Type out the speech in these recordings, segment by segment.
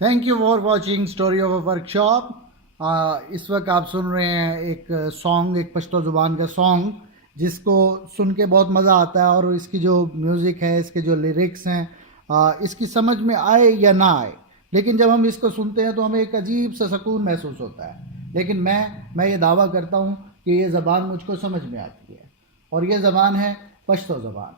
Thank you for watching story of a workshop. اس وقت آپ سن رہے ہیں ایک سانگ، ایک پشتو زبان کا سانگ جس کو سن کے بہت مزہ آتا ہے، اور اس کی جو میوزک ہے، اس کے جو لیرکس ہیں، اس کی سمجھ میں آئے یا نہ آئے، لیکن جب ہم اس کو سنتے ہیں تو ہمیں ایک عجیب سا سکون محسوس ہوتا ہے. لیکن میں یہ دعویٰ کرتا ہوں کہ یہ زبان مجھ کو سمجھ میں آتی ہے، اور یہ زبان ہے پشتو زبان.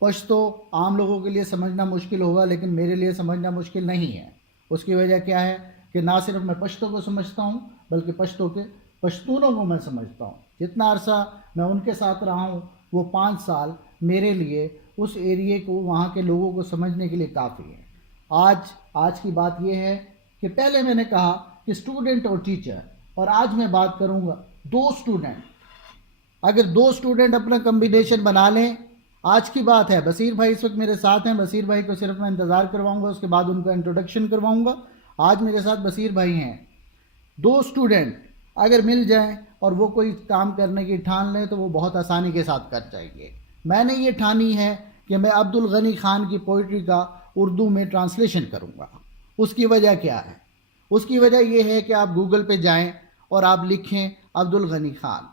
پشتو عام لوگوں کے لیے سمجھنا مشکل ہوگا، لیکن میرے لیے سمجھنا مشکل نہیں ہے. اس کی وجہ کیا ہے کہ نہ صرف میں پشتو کو سمجھتا ہوں، بلکہ پشتو کے پشتونوں کو میں سمجھتا ہوں. جتنا عرصہ میں ان کے ساتھ رہا ہوں، وہ 5 سال میرے لیے اس ایریے کو، وہاں کے لوگوں کو سمجھنے کے لیے کافی ہے. آج کی بات یہ ہے کہ پہلے میں نے کہا کہ اسٹوڈنٹ اور ٹیچر، اور آج میں بات کروں گا 2 اسٹوڈنٹ. اگر 2 اسٹوڈنٹ اپنا کمبینیشن بنا لیں. آج کی بات ہے، بصیر بھائی اس وقت میرے ساتھ ہیں. بصیر بھائی کو صرف میں انتظار کرواؤں گا، اس کے بعد ان کا انٹروڈکشن کرواؤں گا. آج میرے ساتھ بصیر بھائی ہیں. 2 اسٹوڈنٹ اگر مل جائیں اور وہ کوئی کام کرنے کی ٹھان لیں تو وہ بہت آسانی کے ساتھ کر جائیں گے. میں نے یہ ٹھانی ہے کہ میں عبدالغنی خان کی پوئٹری کا اردو میں ٹرانسلیشن کروں گا. اس کی وجہ کیا ہے؟ اس کی وجہ یہ ہے کہ آپ گوگل پہ جائیں اور آپ لکھیں عبدالغنی خان.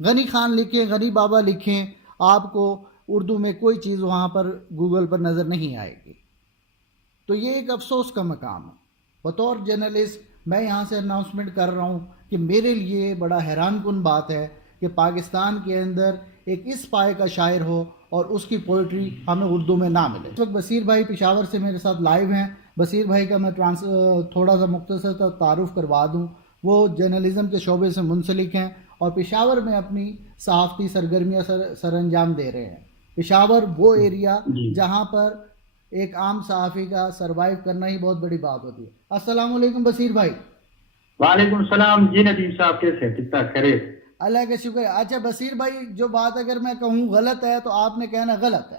غنی خان لکھیں، غنی بابا لکھیں، آپ کو اردو میں کوئی چیز وہاں پر گوگل پر نظر نہیں آئے گی. تو یہ ایک افسوس کا مقام ہے. بطور جرنلسٹ میں یہاں سے اناؤنسمنٹ کر رہا ہوں کہ میرے لیے بڑا حیران کن بات ہے کہ پاکستان کے اندر ایک اس پائے کا شاعر ہو اور اس کی پوئٹری ہمیں اردو میں نہ ملے. اس وقت بصیر بھائی پشاور سے میرے ساتھ لائیو ہیں. بصیر بھائی کا میں تھوڑا سا مختصر تعارف کروا دوں. وہ جرنلزم کے شعبے سے منسلک ہیں اور پشاور میں اپنی صحافتی سرگرمیاں سر انجام دے رہے ہیں. پشاور وہ ایریا جہاں پر ایک عام صحافی کا سروائیو کرنا ہی بہت بڑی بات ہوتی ہے. السلام علیکم بصیر بھائی. وعلیکم السلام جی ندیم صاحب، کیسے کتنا خیریت؟ اللہ کا شکر ہے. اچھا بصیر بھائی، جو بات اگر میں کہوں غلط ہے تو آپ نے کہنا غلط ہے،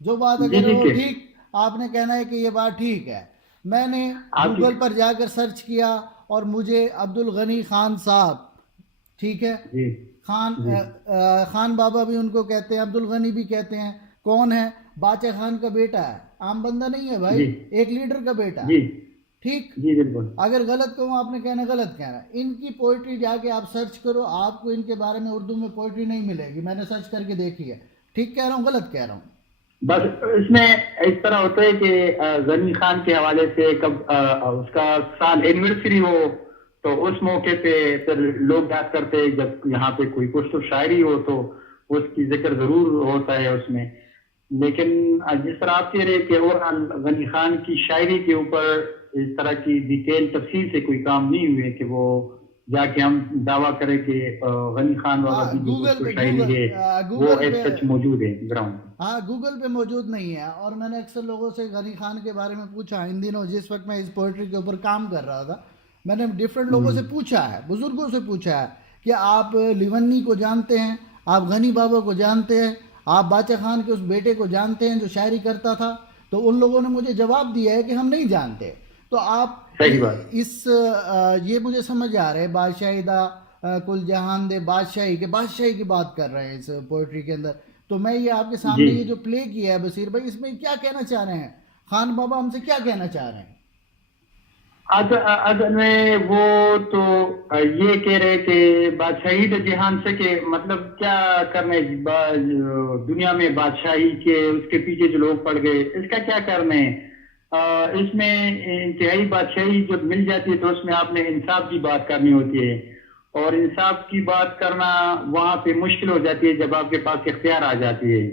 جو بات اگر وہ ٹھیک آپ نے کہنا ہے کہ یہ بات ٹھیک ہے. میں نے گوگل پر جا کر سرچ کیا اور مجھے عبدالغنی خان صاحب، ٹھیک ہے، خان بابا بھی ان کو کہتے ہیں، عبدالغنی بھی کہتے ہیں. کون ہے؟ باچا خان کا بیٹا ہے، عام بندہ نہیں ہے بھائی، ایک لیڈر کا بیٹا. ٹھیک، اگر غلط کہوں آپ نے کہنا غلط کہنا. ان کی پوئٹری جا کے آپ سرچ کرو، آپ کو ان کے بارے میں اردو میں پوئٹری نہیں ملے گی. میں نے سرچ کر کے دیکھی ہے. ٹھیک کہہ رہا ہوں غلط کہہ رہا ہوں؟ بس اس میں اس طرح ہوتا ہے کہ غنی خان کے حوالے سے کب اس کا سال اینیورسری ہو تو اس موقع پہ پھر لوگ یاد کرتے، جب یہاں پہ کوئی پشتو شاعری ہو تو اس کی ذکر ضرور ہوتا ہے اس میں. لیکن جس طرح آپ کہہ رہے کہ غنی خان کی شاعری کے اوپر اس طرح کی ڈیٹیل تفصیل سے کوئی کام نہیں ہوئے کہ وہ جا کے ہم دعویٰ کریں کہ غنی خان والا جو شاعری ہے وہ ایز سچ موجود ہے گراؤنڈ. ہاں، گوگل پہ موجود نہیں ہے. اور میں نے اکثر لوگوں سے غنی خان کے بارے میں پوچھا. ان دنوں جس وقت میں اس پوئٹری کے اوپر کام کر رہا تھا، میں نے ڈفرینٹ لوگوں سے پوچھا ہے، بزرگوں سے پوچھا ہے کہ آپ لیونی کو جانتے ہیں، آپ غنی بابا کو جانتے ہیں، آپ باچا خان کے اس بیٹے کو جانتے ہیں جو شاعری کرتا تھا؟ تو ان لوگوں نے مجھے جواب دیا ہے کہ ہم نہیں جانتے. تو آپ یہ مجھے سمجھ آ رہا ہے بادشاہی دا کل جہان دے بادشاہی کے بادشاہی کی بات کر رہے ہیں اس پوئٹری کے اندر. تو میں یہ آپ کے سامنے یہ جو پلے کیا ہے بصیر بھائی، اس میں کیا کہنا چاہ رہے ہیں؟ خان بابا ہم سے کیا کہنا چاہ رہے ہیں؟ اصل میں وہ تو یہ کہہ رہے کہ بادشاہی تو جہان سے کہ مطلب کیا کرنے دنیا میں بادشاہی کے اس کے پیچھے جو لوگ پڑ گئے، اس کا کیا کرنے. اس میں انتہائی بادشاہی جب مل جاتی ہے تو اس میں آپ نے انصاف کی بات کرنی ہوتی ہے، اور انصاف کی بات کرنا وہاں پہ مشکل ہو جاتی ہے جب آپ کے پاس اختیار آ جاتی ہے.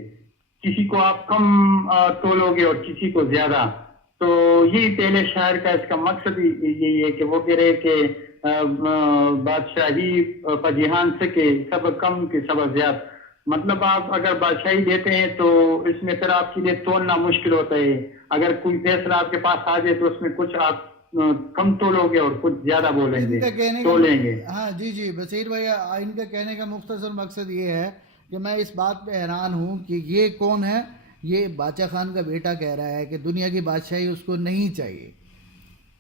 کسی کو آپ کم تولو گے اور کسی کو زیادہ. تو یہی پہلے شاعر کا اس کا مقصد یہی ہے کہ وہ کہہ رہے کہ بادشاہی جہان سے کہ سب کم کے سب زیادہ. مطلب آپ اگر بادشاہی دیتے ہیں تو اس میں پھر آپ کے لیے تولنا مشکل ہوتا ہے. اگر کوئی فیصلہ آپ کے پاس آ جائے تو اس میں کچھ آپ کم تولو گے اور کچھ زیادہ بولیں گے، تولیں گے. ہاں جی بصیر بھائی، ان کا کہنے کا مختصر مقصد یہ ہے کہ میں اس بات پہ حیران ہوں کہ یہ کون ہے. یہ باچا خان کا بیٹا کہہ رہا ہے کہ دنیا کی بادشاہی اس کو نہیں چاہیے.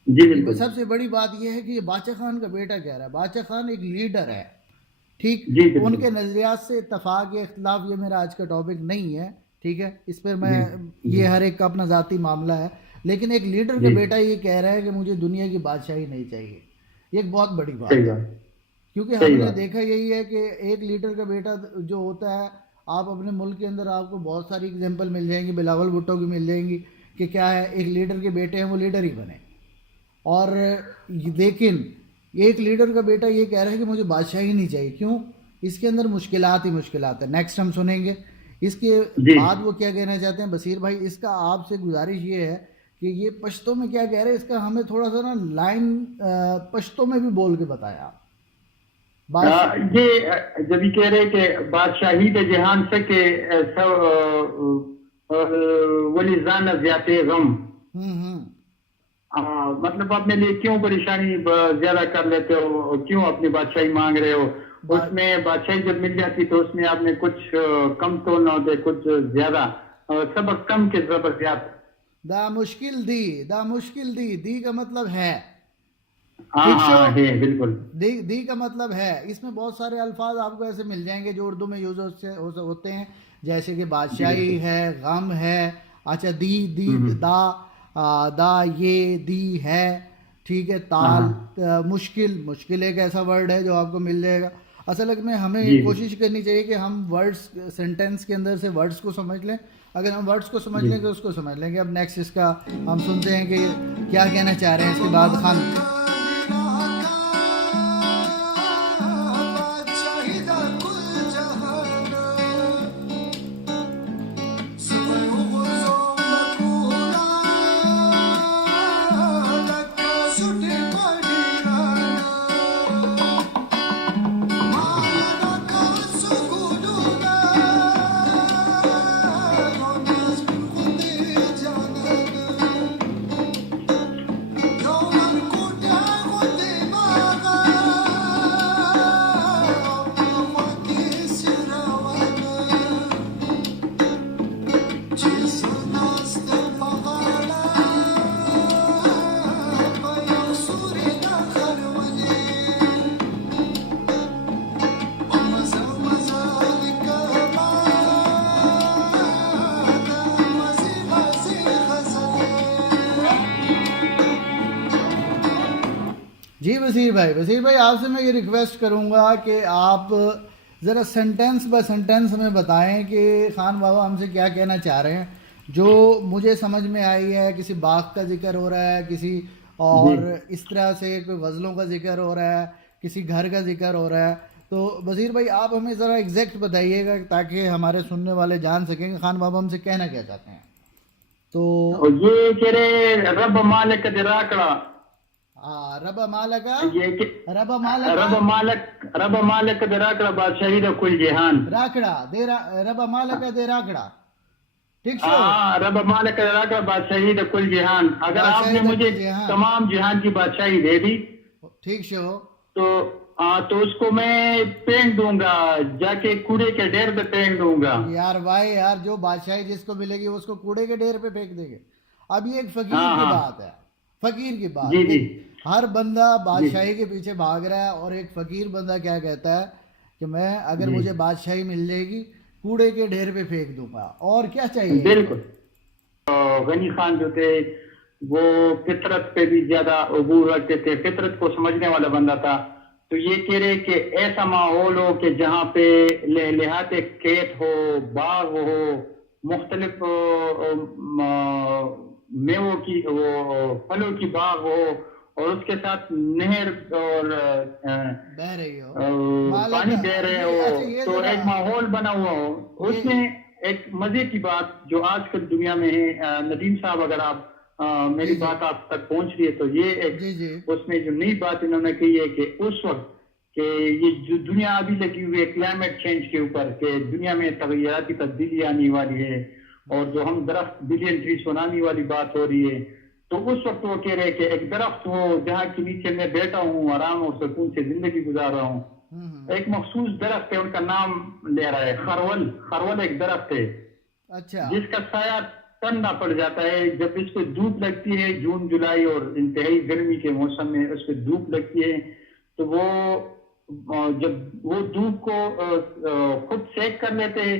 جی سب سے بڑی بات یہ ہے کہ یہ باچا خان کا بیٹا کہہ رہا ہے. باچا خان ایک لیڈر ہے، ٹھیک. ان کے نظریات سے اتفاق یا اختلاف یہ میرا آج کا ٹاپک نہیں ہے، ٹھیک ہے. اس پر میں یہ ہر ایک کا اپنا ذاتی معاملہ ہے. لیکن ایک لیڈر کا جی بیٹا یہ کہہ رہا ہے کہ مجھے دنیا کی بادشاہی نہیں چاہیے. یہ ایک بہت بڑی بات صحیح ہے. بات کیونکہ ہم صحیح نے بات دیکھا یہی ہے کہ ایک لیڈر کا بیٹا جو ہوتا ہے, آپ اپنے ملک کے اندر آپ کو بہت ساری اگزامپل مل جائیں گی, بلاول بھٹو کی مل جائیں گی, کہ کیا ہے ایک لیڈر کے بیٹے ہیں وہ لیڈر ہی بنے. اور لیکن ایک لیڈر کا بیٹا یہ کہہ رہا ہے کہ مجھے بادشاہی نہیں چاہیے. کیوں؟ اس کے اندر مشکلات ہی مشکلات ہیں. نیکسٹ ہم سنیں گے اس کے جی. بعد وہ کیا کہنا چاہتے ہیں. بصیر بھائی, اس کا آپ سے گزارش یہ ہے کہ یہ پشتو میں کیا کہہ رہے ہیں, اس کا ہمیں تھوڑا سا نا لائن پشتو میں بھی بول کے بتایا آپ. یہ جب یہ کہہ رہے کہ بادشاہی دے جہان سے کہ ولی زان زیادہ غم, مطلب اپنے لیے کیوں پریشانی زیادہ کر لیتے ہو, کیوں اپنی بادشاہی مانگ رہے ہو. اس میں بادشاہی جب مل جاتی تو اس میں آپ نے کچھ کم تو نہ ہوتے, کچھ زیادہ سبق کم کے سبق زیادہ. دا مشکل دی کا مطلب ہے. ہاں ٹھیک ہاں شو, ہاں ہے بالکل. دی کا مطلب ہے. اس میں بہت سارے الفاظ آپ کو ایسے مل جائیں گے جو اردو میں یوز ہوتے ہیں, جیسے کہ جی بالکل. بادشاہی ہے, غم ہے, اچھا دی ہوں. دا یہ دی ہے, ٹھیک ہے. ہاں تال, ہاں مشکل ایک ایسا ورڈ ہے جو آپ کو مل جائے گا. اصل میں ہمیں جی جی کوشش کرنی چاہیے کہ ہم ورڈس سینٹینس کے اندر سے ورڈس کو سمجھ لیں. اگر ہم ورڈس کو سمجھ جی. لیں گے اس کو سمجھ لیں گے. اب نیکسٹ اس کا ہم سنتے ہیں کہ کیا کہنا چاہ رہے ہیں اس کے بعد خان. جی وزیر بھائی آپ سے میں یہ ریکویسٹ کروں گا کہ آپ ذرا سینٹینس بائی سینٹینس ہمیں بتائیں کہ خان بابا ہم سے کیا کہنا چاہ رہے ہیں. جو مجھے سمجھ میں آئی ہے, کسی باغ کا ذکر ہو رہا ہے, کسی جی اور اس طرح سے کوئی غزلوں کا ذکر ہو رہا ہے, کسی گھر کا ذکر ہو رہا ہے. تو وزیر بھائی آپ ہمیں ذرا ایگزیکٹ بتائیے گا تاکہ ہمارے سننے والے جان سکیں کہ خان بابا ہم سے کہنا کیا چاہتے ہیں. تو یہ کہہ رہے رب مالک دراکڑا, رب مالکا یہ کہ رب مالکا رب مالک دراکڑا بادشاہی دا کل جہان راکڑا دے رب مالکا دے راکڑا. ٹھیک شو, ہاں رب مالک دراکڑا بادشاہی دا کل جہان. اگر آپ نے مجھے تمام جہان کی بادشاہی دے دی, ٹھیک شو, تو اس کو میں پھینک دوں گا, جا کے کوڑے کے ڈھیر پہ پھینک دوں گا. یار بھائی یار, جو بادشاہی جس کو ملے گی اس کو کوڑے کے ڈھیر پہ پھینک دیں گے. اب یہ ایک فقیر ہاں کی ہاں بات ہے, فقیر کی بات جی کہ جی ہر بندہ جی بادشاہی کے پیچھے بھاگ رہا ہے, اور ایک فقیر بندہ کیا کہتا ہے کہ میں اگر جی مجھے بادشاہی مل جائے گی کوڑے کے ڈھیر پہ پھینک دوں گا. اور کیا چاہیے اس کو. بالکل. غنی خان جو تھے وہ فطرت پہ بھی زیادہ عبور رکھتے تھے, فطرت کو سمجھنے والا بندہ تھا. تو یہ کہہ رہے کہ ایسا ماحول ہو کہ جہاں پہ لہات کھیت ہو, باغ ہو, مختلف میووں کی وہ پھلوں کی باغ ہو, اور اس کے ساتھ نہر اور بہ رہی ہو, پانی بہ رہے اچھا ہو, یہ تو ذرا ایک ماحول بنا ہوا ہو. اس میں ایک مزے کی بات جو آج کل دنیا میں ہے, ندیم صاحب اگر آپ میری بات آپ تک پہنچ رہی ہے تو یہ ایک اس میں جو نئی بات انہوں نے کہی ہے کہ اس وقت کہ یہ جو دنیا ابھی لگی ہوئی ہے کلائمیٹ چینج کے اوپر, کہ دنیا میں تغیراتی تبدیلی آنے والی ہے, اور جو ہم درخت بلین ٹریز بنانے والی بات ہو رہی ہے. تو اس وقت وہ کہہ رہے کہ ایک درخت ہو جہاں کے نیچے میں بیٹھا ہوں, آرام اور سکون سے زندگی گزار رہا ہوں. ایک مخصوص درخت ہے, ان کا نام لے رہا ہے خرول ایک درخت ہے جس کا سایہ ٹھنڈا پڑ جاتا ہے جب اس پہ دھوپ لگتی ہے. جون جولائی اور انتہائی گرمی کے موسم میں اس پہ دھوپ لگتی ہے, تو وہ جب وہ دھوپ کو خود سیک کر لیتے ہیں,